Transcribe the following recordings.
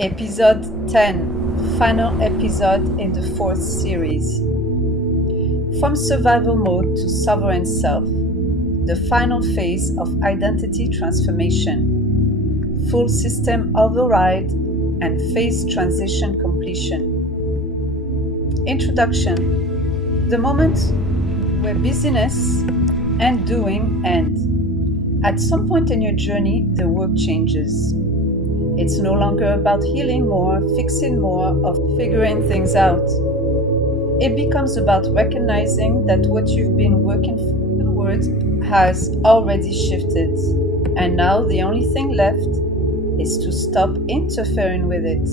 Episode 10, final episode in the 4th series. From survival mode to sovereign self, the final phase of identity transformation, full system override and phase transition completion. Introduction: the moment where busyness and doing end. At some point in your journey, the work changes. It's no longer about healing more, fixing more, or figuring things out. It becomes about recognizing that what you've been working towards has already shifted, and now the only thing left is to stop interfering with it.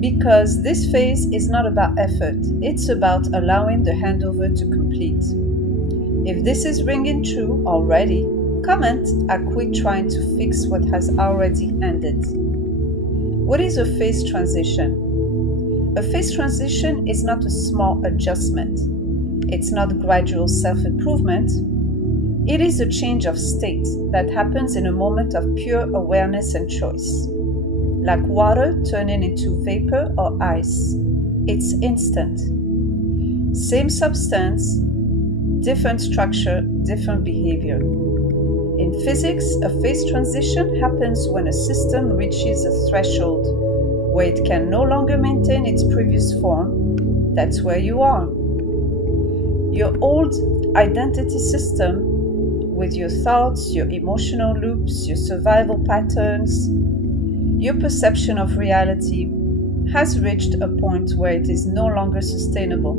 Because this phase is not about effort, it's about allowing the handover to complete. If this is ringing true already, comment, I quit trying to fix what has already ended. What is a phase transition? A phase transition is not a small adjustment. It's not gradual self-improvement. It is a change of state that happens in a moment of pure awareness and choice. Like water turning into vapor or ice. It's instant. Same substance, different structure, different behavior. In physics, a phase transition happens when a system reaches a threshold where it can no longer maintain its previous form. That's where you are. Your old identity system, with your thoughts, your emotional loops, your survival patterns, your perception of reality, has reached a point where it is no longer sustainable.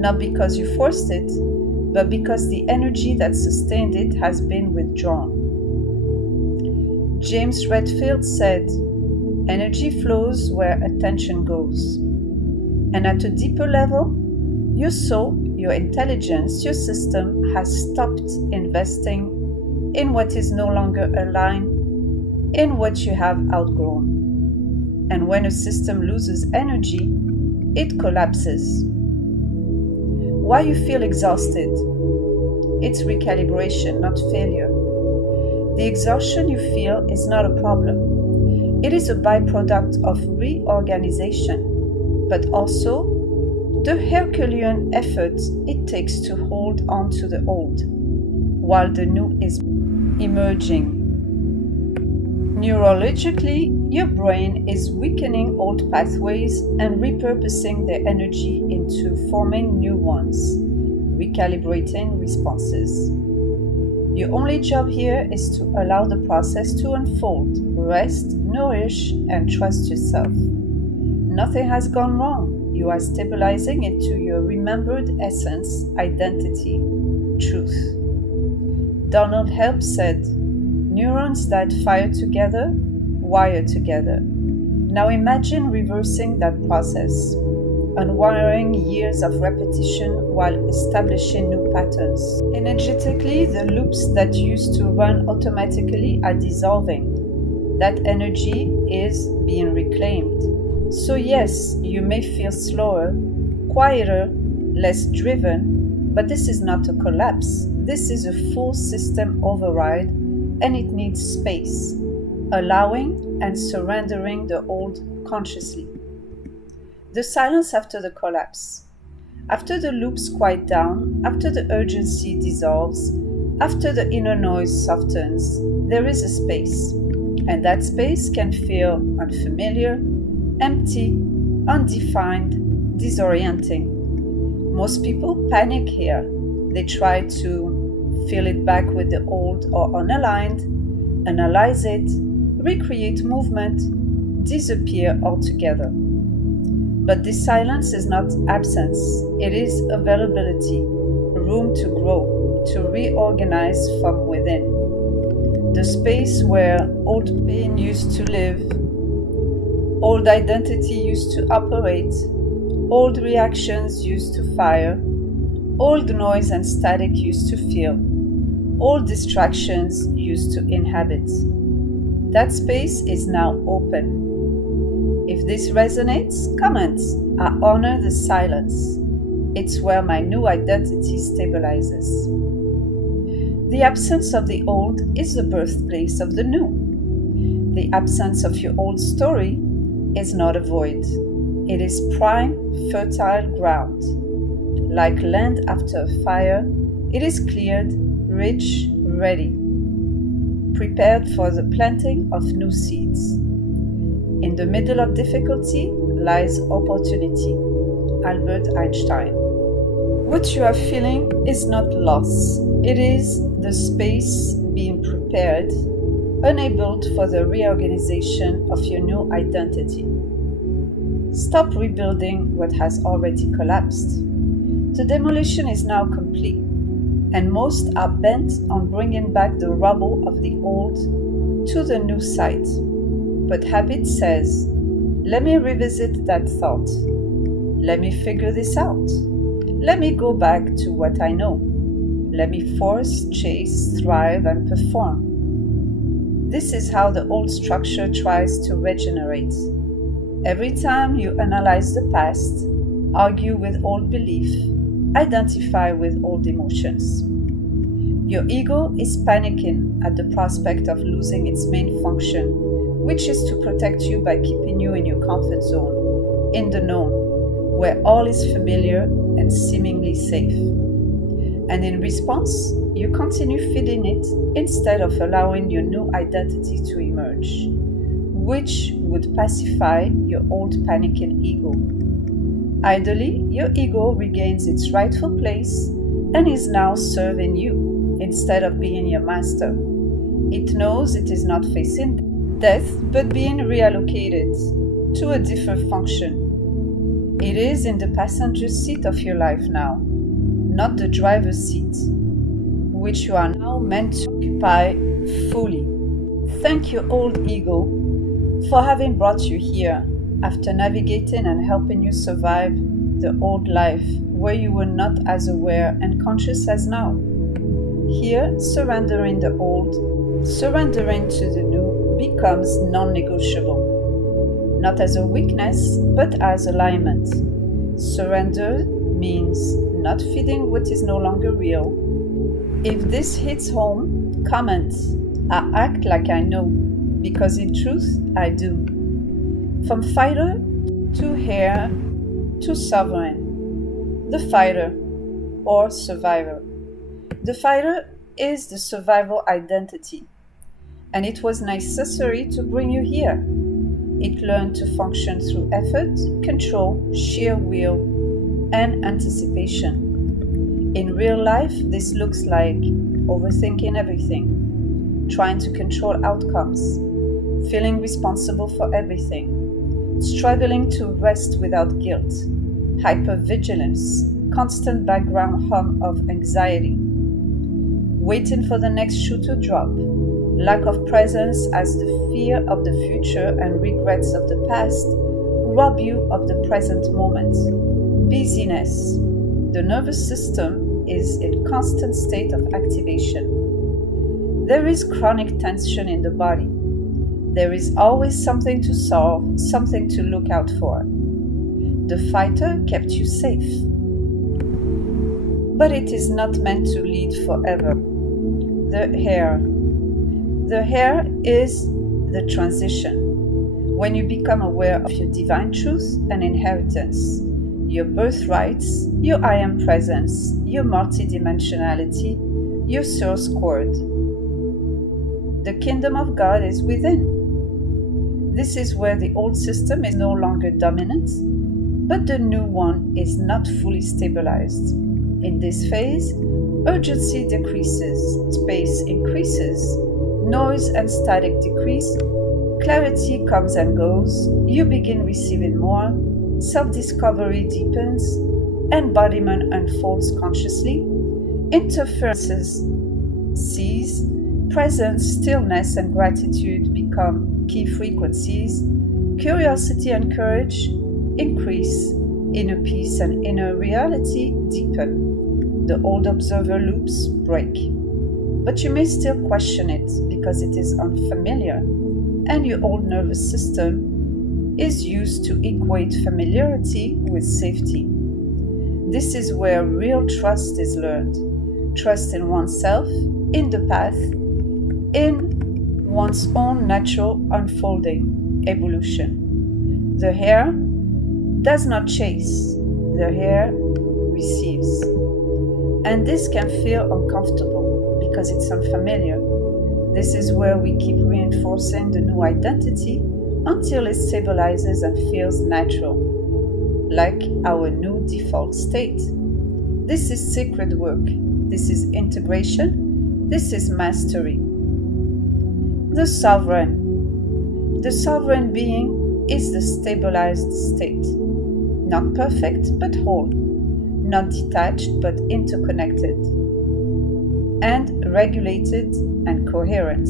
Not because you forced it, but because the energy that sustained it has been withdrawn. James Redfield said, "Energy flows where attention goes." And at a deeper level, your soul, your intelligence, your system has stopped investing in what is no longer aligned, in what you have outgrown. And when a system loses energy, it collapses. Why you feel exhausted? It's recalibration, not failure. The exhaustion you feel is not a problem. It is a byproduct of reorganization, but also the Herculean effort it takes to hold on to the old, while the new is emerging. Neurologically, your brain is weakening old pathways and repurposing their energy into forming new ones, recalibrating responses. Your only job here is to allow the process to unfold, rest, nourish, and trust yourself. Nothing has gone wrong. You are stabilizing into your remembered essence, identity, truth. Donald Hebb said, "Neurons that fire together, wire together." Now imagine reversing that process, unwiring years of repetition while establishing new patterns. Energetically, the loops that used to run automatically are dissolving. That energy is being reclaimed. So yes, you may feel slower, quieter, less driven, but this is not a collapse. This is a full system override, and it needs space, allowing and surrendering the old consciously. The silence after the collapse. After the loops quiet down, after the urgency dissolves, after the inner noise softens, there is a space. And that space can feel unfamiliar, empty, undefined, disorienting. Most people panic here. They try to fill it back with the old or unaligned, analyze it, recreate movement, disappear altogether. But this silence is not absence, it is availability, room to grow, to reorganize from within. The space where old pain used to live, old identity used to operate, old reactions used to fire, old noise and static used to feel, old distractions used to inhabit. That space is now open. If this resonates, comment. I honor the silence. It's where my new identity stabilizes. The absence of the old is the birthplace of the new. The absence of your old story is not a void. It is prime, fertile ground. Like land after a fire, it is cleared, rich, ready, prepared for the planting of new seeds. In the middle of difficulty lies opportunity. Albert Einstein. What you are feeling is not loss. It is the space being prepared, enabled for the reorganization of your new identity. Stop rebuilding what has already collapsed. The demolition is now complete, and most are bent on bringing back the rubble of the old to the new site. But habit says, let me revisit that thought. Let me figure this out. Let me go back to what I know. Let me force, chase, thrive, and perform. This is how the old structure tries to regenerate. Every time you analyze the past, argue with old belief, identify with old emotions. Your ego is panicking at the prospect of losing its main function, which is to protect you by keeping you in your comfort zone, in the known, where all is familiar and seemingly safe. And in response, you continue feeding it instead of allowing your new identity to emerge, which would pacify your old panicking ego. Ideally, your ego regains its rightful place and is now serving you instead of being your master. It knows it is not facing death but being reallocated to a different function. It is in the passenger seat of your life now, not the driver's seat, which you are now meant to occupy fully. Thank your old ego for having brought you here after navigating and helping you survive the old life where you were not as aware and conscious as now. Here, surrendering the old, surrendering to the new becomes non-negotiable, not as a weakness, but as alignment. Surrender means not feeding what is no longer real. If this hits home, comment. I act like I know, because in truth, I do. From fighter to heir to sovereign. The fighter or survivor. The fighter is the survival identity, and it was necessary to bring you here. It learned to function through effort, control, sheer will, and anticipation. In real life, this looks like overthinking everything, trying to control outcomes, feeling responsible for everything, struggling to rest without guilt, hypervigilance, constant background hum of anxiety, waiting for the next shoe to drop, lack of presence as the fear of the future and regrets of the past rob you of the present moment. Busyness. The nervous system is in constant state of activation. There is chronic tension in the body. There is always something to solve, something to look out for. The fighter kept you safe. But it is not meant to lead forever. The heir. The heir is the transition. When you become aware of your divine truth and inheritance, your birthrights, your I am presence, your multidimensionality, your source chord. The kingdom of God is within. This is where the old system is no longer dominant, but the new one is not fully stabilized. In this phase, urgency decreases, space increases, noise and static decrease, clarity comes and goes, you begin receiving more, self-discovery deepens, embodiment unfolds consciously, interferences cease, presence, stillness, and gratitude become key frequencies, curiosity and courage increase, inner peace and inner reality deepen. The old observer loops break. But you may still question it because it is unfamiliar, and your old nervous system is used to equate familiarity with safety. This is where real trust is learned. Trust in oneself, in the path, in one's own natural unfolding, evolution. The hair does not chase, the hair receives. And this can feel uncomfortable because it's unfamiliar. This is where we keep reinforcing the new identity until it stabilizes and feels natural, like our new default state. This is sacred work. This is integration. This is mastery. The sovereign. The sovereign being is the stabilized state. Not perfect, but whole. Not detached, but interconnected. And regulated and coherent.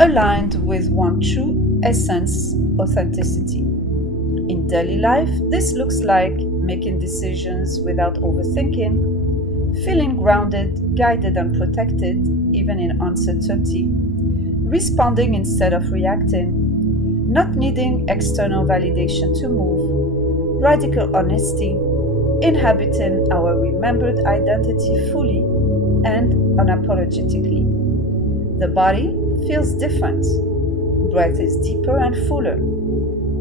Aligned with one true essence, authenticity. In daily life, this looks like making decisions without overthinking, feeling grounded, guided, and protected, even in uncertainty, responding instead of reacting, not needing external validation to move, radical honesty, inhabiting our remembered identity fully and unapologetically. The body feels different. Breath is deeper and fuller.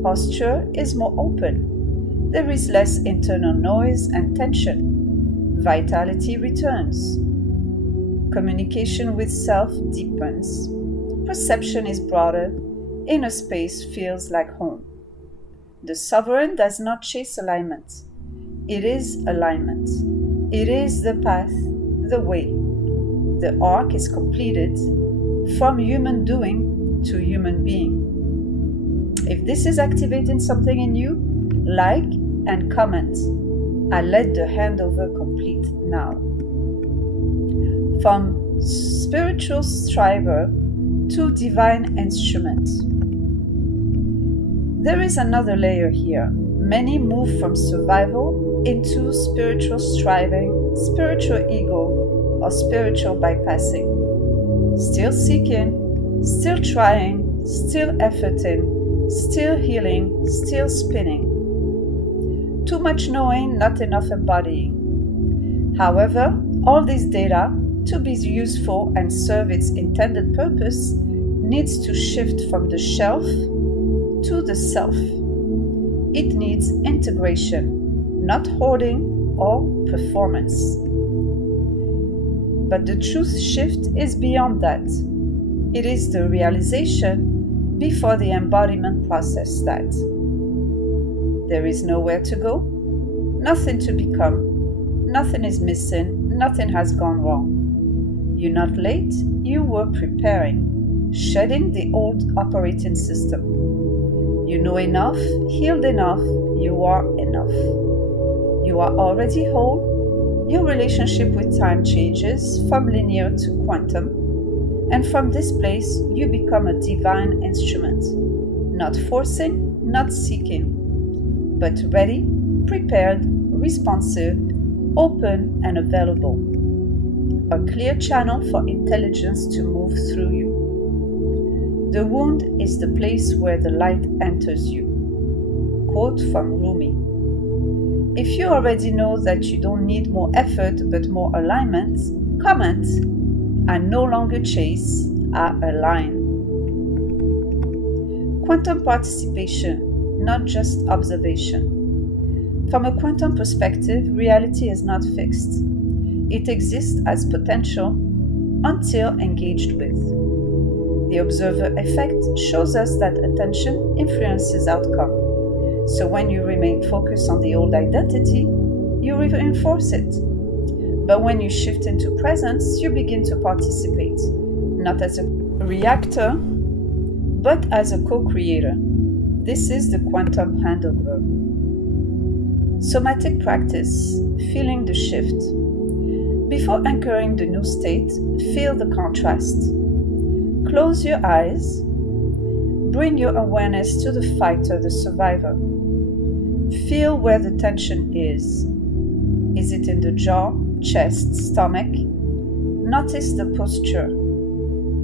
Posture is more open. There is less internal noise and tension. Vitality returns. Communication with self deepens. Perception is broader. Inner space feels like home. The sovereign does not chase alignment. It is alignment. It is the path, the way. The arc is completed from human doing to human being. If this is activating something in you, like and comment. I let the handover complete now. From spiritual striver to divine instrument. There is another layer here. Many move from survival into spiritual striving, spiritual ego, or spiritual bypassing. Still seeking, still trying, still efforting, still healing, still spinning. Too much knowing, not enough embodying. However, all this data, to be useful and serve its intended purpose, needs to shift from the shelf to the self. It needs integration, not hoarding or performance. But the truth shift is beyond that. It is the realization before the embodiment process starts. There is nowhere to go, nothing to become, nothing is missing, nothing has gone wrong. You're not late, you were preparing, shedding the old operating system. You know enough, healed enough, you are enough. You are already whole. Your relationship with time changes from linear to quantum, and from this place you become a divine instrument, not forcing, not seeking, but ready, prepared, responsive, open, and available. A clear channel for intelligence to move through you. The wound is the place where the light enters you. Quote from Rumi. If you already know that you don't need more effort but more alignment, comment, I no longer chase, I align. Quantum participation, not just observation. From a quantum perspective, reality is not fixed. It exists as potential until engaged with. The observer effect shows us that attention influences outcome. So when you remain focused on the old identity, you reinforce it. But when you shift into presence, you begin to participate, not as a reactor, but as a co-creator. This is the quantum handover. Somatic practice, feeling the shift. Before anchoring the new state, feel the contrast. Close your eyes. Bring your awareness to the fighter, the survivor. Feel where the tension is. Is it in the jaw, chest, stomach? Notice the posture,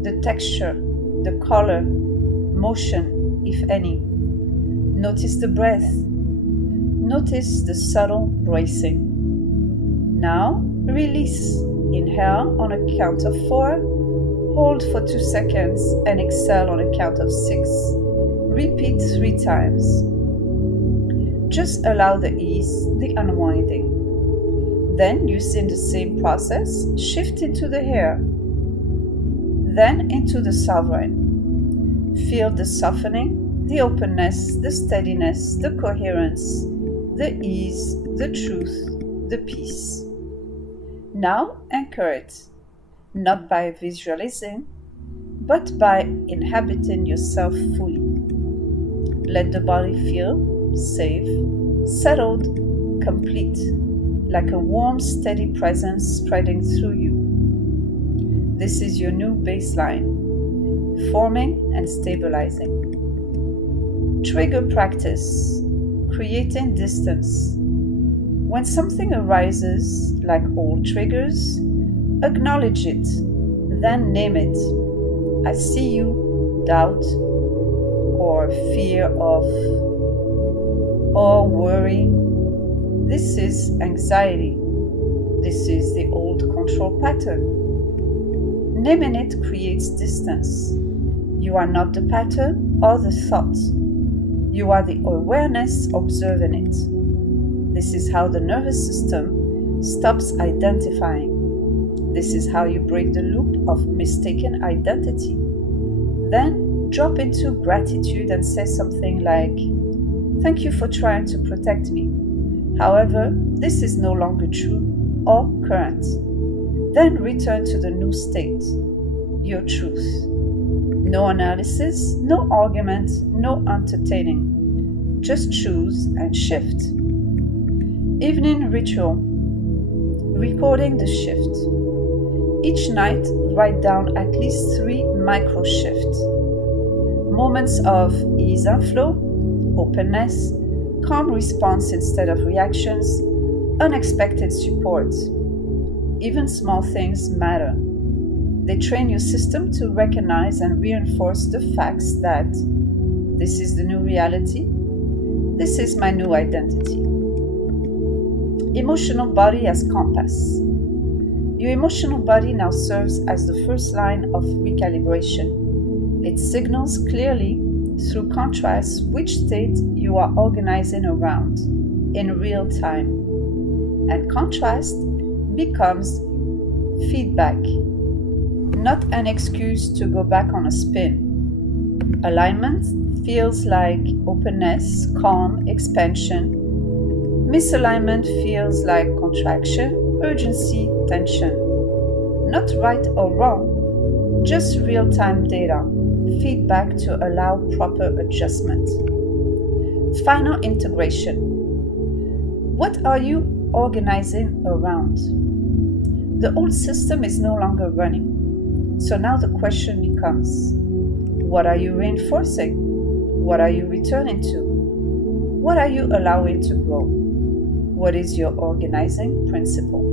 the texture, the color, motion, if any. Notice the breath. Notice the subtle bracing. Now, release. Inhale on a count of 4. Hold for 2 seconds and exhale on a count of 6. Repeat 3 times. Just allow the ease, the unwinding. Then, using the same process, shift into the air. Then into the sovereign. Feel the softening, the openness, the steadiness, the coherence, the ease, the truth, the peace. Now anchor it, not by visualizing, but by inhabiting yourself fully. Let the body feel safe, settled, complete, like a warm, steady presence spreading through you. This is your new baseline, forming and stabilizing. Trigger practice, creating distance. When something arises, like all triggers, acknowledge it, then name it. I see you, doubt, or fear of, or worry. This is anxiety. This is the old control pattern. Naming it creates distance. You are not the pattern or the thought. You are the awareness observing it. This is how the nervous system stops identifying. This is how you break the loop of mistaken identity. Then drop into gratitude and say something like, "Thank you for trying to protect me. However, this is no longer true or current." Then return to the new state, your truth. No analysis, no argument, no entertaining. Just choose and shift. Evening ritual. Recording the shift. Each night, write down at least 3 micro shifts. Moments of ease and flow, openness, calm response instead of reactions, unexpected support. Even small things matter. They train your system to recognize and reinforce the facts that this is the new reality, this is my new identity. Emotional body as compass. Your emotional body now serves as the first line of recalibration. It signals clearly through contrast which state you are organizing around in real time. And contrast becomes feedback, not an excuse to go back on a spin. Alignment feels like openness, calm, expansion. Misalignment feels like contraction, urgency, tension. Not right or wrong, just real-time data, feedback to allow proper adjustment. Final integration. What are you organizing around? The old system is no longer running. So now the question becomes, what are you reinforcing? What are you returning to? What are you allowing to grow? What is your organizing principle?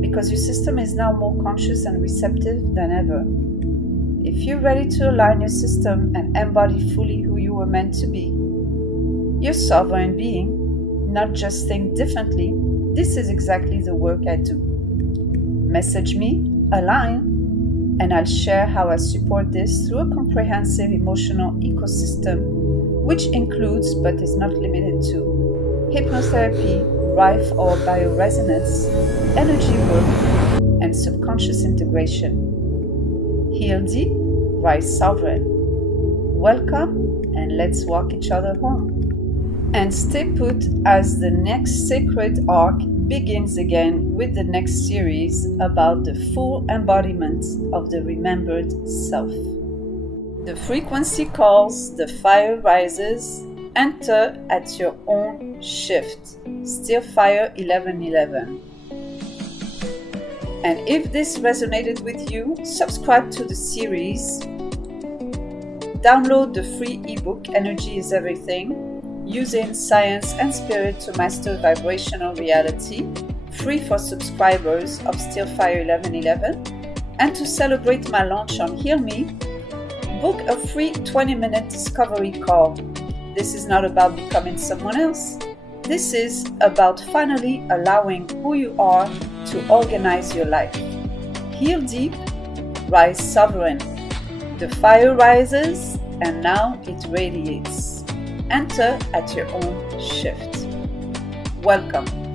Because your system is now more conscious and receptive than ever. If you're ready to align your system and embody fully who you were meant to be, your sovereign being, not just think differently, this is exactly the work I do. Message me, align, and I'll share how I support this through a comprehensive emotional ecosystem, which includes, but is not limited to, hypnotherapy, RIFE or bioresonance, energy work, and subconscious integration. Heal deep, rise sovereign. Welcome, and let's walk each other home. And stay put as the next sacred arc begins again with the next series about the full embodiment of the remembered self. The frequency calls, the fire rises. Enter at your own shift. Still Fire 1111. And if this resonated with you, subscribe to the series. Download the free ebook Energy is Everything, using science and spirit to master vibrational reality, free for subscribers of Still Fire 1111. And to celebrate my launch on Heal Me, book a free 20-minute discovery call. This is not about becoming someone else. This is about finally allowing who you are to organize your life. Heal deep, Rise sovereign. The fire rises and now it radiates. Enter at your own shift. Welcome.